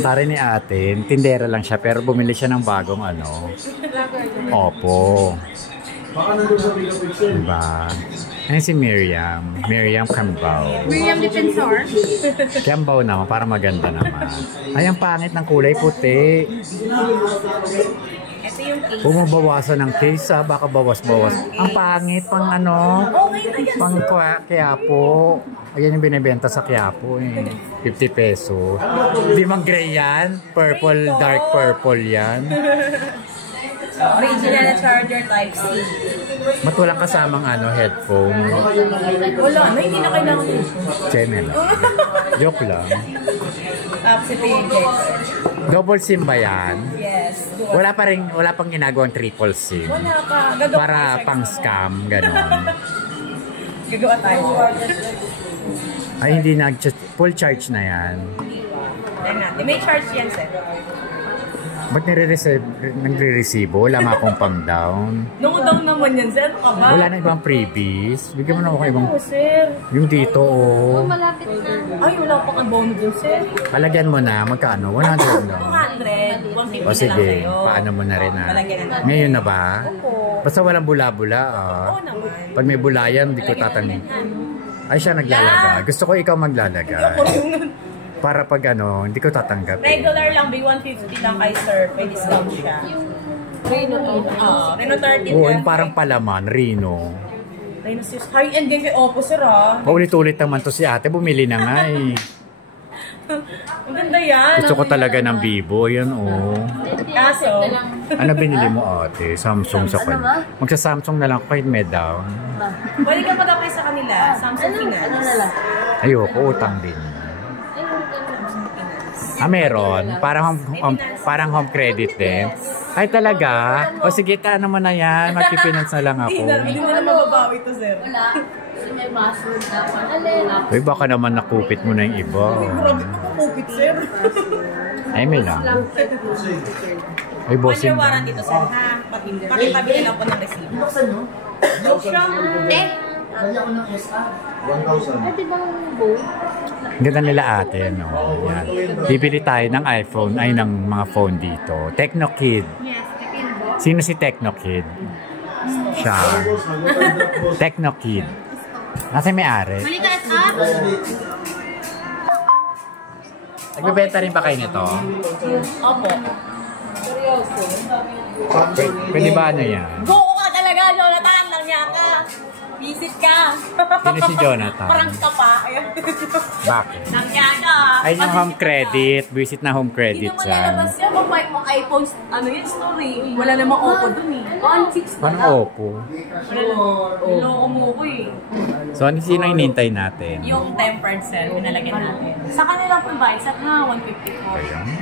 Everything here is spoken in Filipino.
Tari ni ate, tindera lang siya pero bumili siya ng bagong ano. Opo. Diba? Ayan si Miriam. Miriam Cambao. Miriam Defensor. Cambao naman, para maganda naman. Ay, ang pangit ng kulay puti. Ito yung case. Bumabawasan ng case ha, baka bawas-bawas. Ang pangit, pang ano, pang Quiapo. Ayan yung binibenta sa Quiapo eh. 50 peso. Di mang gray yan? Purple, dark purple yan. Original na charger type C. Ba't walang kasamang ano, headphone? Wala na, hindi na kailangan ito. Channel. Joke lang. Tapos ito yung Jex. Double SIM ba yan? Yes. Wala pang ginagawang triple SIM. Wala pa. Gagawa Para pang scam, gano'n. Gagawa tayo. Ay, hindi full charge na yan. Yan natin. May charge yan, sir. Ba't nagre-resibo? Wala nga akong pang down. Nung down naman yan, sir. Ka ba? Wala na ibang freebies. Bigyan mo na ako ibang... Oo, sir. Yung dito, oh. Malapit na. Ay, wala pang abono dun, sir. Palagyan mo na. Magkano? 100 lang. 200. 150 O sige, na lang sa'yo. paano mo na rin ha? Palagyan na natin. Ngayon na ba? Opo. Basta walang bula-bula. Oo naman. Pag may bulayan, hindi ko tatanong. Ay, siya naglalaga. Gusto ko ikaw maglalaga. Para pag ano, hindi ko tatanggapin. Regular lang, B150 lang kay sir. May discount siya. Reno 30. Reno 30. Oo, yung parang palaman, Reno. Reno 6. High-end din kay Oppo, sir ah. Paulit-ulit naman to si ate. Bumili na nga eh. Ang ganda yan. Gusto ko talaga ng Vivo. Yan oh. Kaso, Ano binili mo ate? Samsung sa kanya. Magsa-Samsung na lang kahit may down. pwede ka mag-apply sa kanila. Samsung Finance. Ayoko, utang din. Ah, meron. Parang home credit din. Ay, talaga? O sige, ano mo na yan. Magpipinance na lang ako. Hindi na mababawi to, sir. Wala. Kasi may password dapat. Uy, baka naman nakupit mo na yung iba. Grabe ko kumupit, sir. Ay, may lang. Ay, 1 bossing. year warranty to, sir, ha? Pakitabi na lang po ng resibo. Buksan mo? Kanya ko ng SR. 1,000. Ay, di ba ang bow? Ganda nila ate, no? Yan. Bibili tayo ng iPhone, ay ng mga phone dito. TechnoKid. Yes, Tekino. Sino si TechnoKid? Siya. TechnoKid. Nasa may-ari? Malika SR? Nagbebenta rin ba kayo nito? Opo. Pwede ba ano yan? Go ka talaga, Jonathan. Langya ka. Visit ka. Sino si Jonathan? Parang ka pa. Ayan. Bakit? Langya ka. Ay, yung home credit. Visit na home credit Hindi naman siya. lalabas yan. Pag mga iPhones, ano yun, story. Wala namang Oppo dun eh. 1.6 Paano Oppo? Wala namang. Loko mo ko eh. So, sino inintay natin? Yung tempered cell, pinalagyan natin. Sa kanilang provider, ha, 154. Ayun.